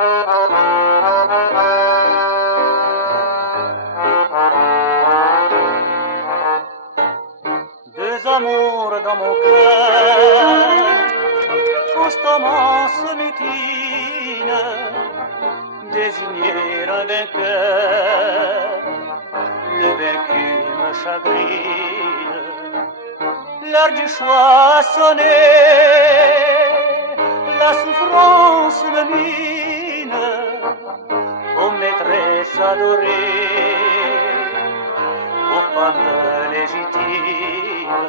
Deux amours dans mon cœur, constamment se mutinent, désigner un vainqueur, le vaincu me chagrine. L'heure du choix a sonné, la souffrance me mine, ô maîtresse adorée, ô femme légitime,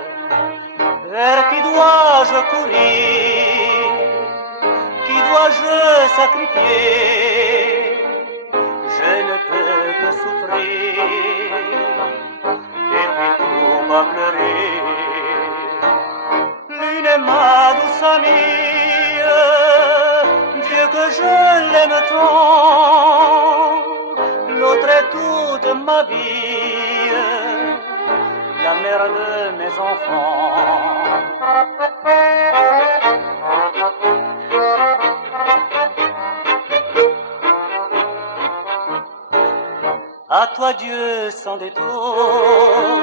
vers qui dois-je courir, qui dois-je sacrifier? Je ne peux que souffrir, et puis tout va pleurer. L'une est ma douce amie, Dieu que je l'aime tant, l'autre est toute ma vie, la mère de mes enfants. À toi Dieu sans détour,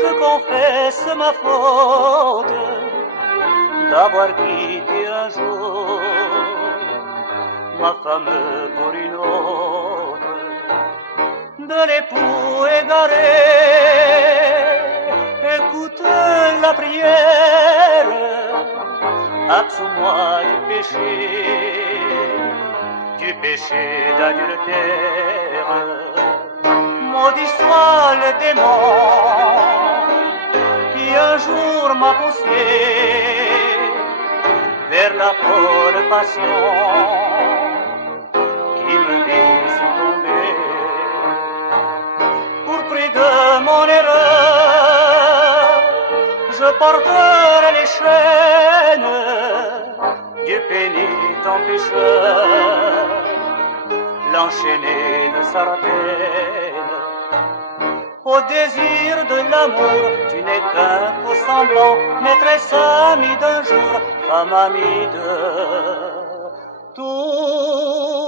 je confesse ma faute d'avoir quitté un jour ma femme pour une autre, de l'époux égaré. Écoute la prière, absous-moi du péché d'adultère. Maudit soit le démon qui un jour m'a poussé vers la folle passion qui me vise tomber. Pour prix de mon erreur, je porterai les chaînes du pénitent pécheur, l'enchaîner de Sartène. Au désir de l'amour, tu n'es qu'un faux semblant, maîtresse amie d'un jour, femme amie de tout.